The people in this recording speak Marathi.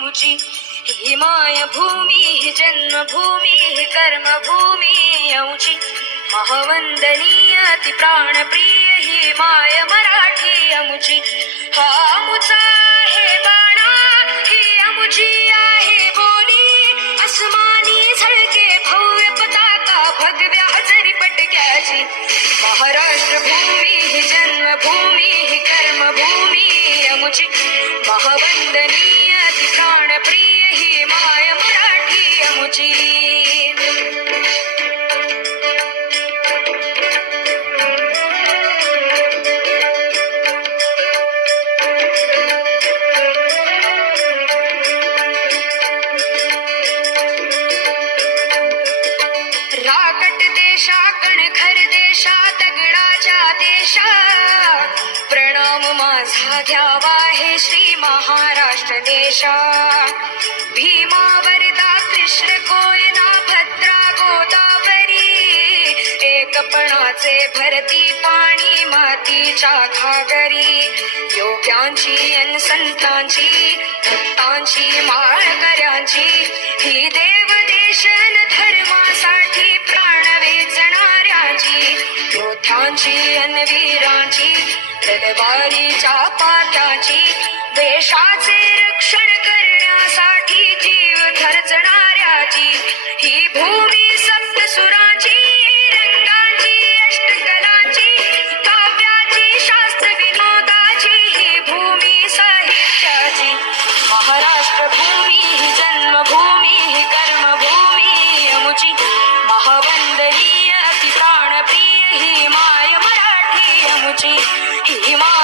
अमुची ही माय भूमी ही जन्मभूमी ही कर्मभूमी अमुची महवंदनीय ती प्राणप्रिय ही माय मराठी अमुची। हा अमुचा आहे बाणा ही अमुची आहे बोली। अस्मानी झळके भव्य पताका भगव्या हजरी पटक्याची महाराष्ट्र भूमी ही जन्मभूमी ही कर्मभूमी अमुची। प्रणाम माझा घ्यावा हे श्री महाराष्ट्र देशा भीमावरदा कृष्ण कोयना भद्रा गोदावरी. एकपणाचे भरती पाणी मातीच्या घागरी. योग्यांची अन संतांची भक्तांची माळकऱ्यांची. ही देव देशन धर्मासाठी प्राण वेचणाऱ्यांची. योद्ध्यांची अन वीरा तलवारीच्या पात्याची देशाचे रक्षण करण्यासाठी जीव खर्चणाऱ्याची ही भूमी सप्तसुरांची रंगांची अष्टकलांची काव्याची शास्त्र विनोदाची ही भूमी साहित्याची. महाराष्ट्र भूमी 你妈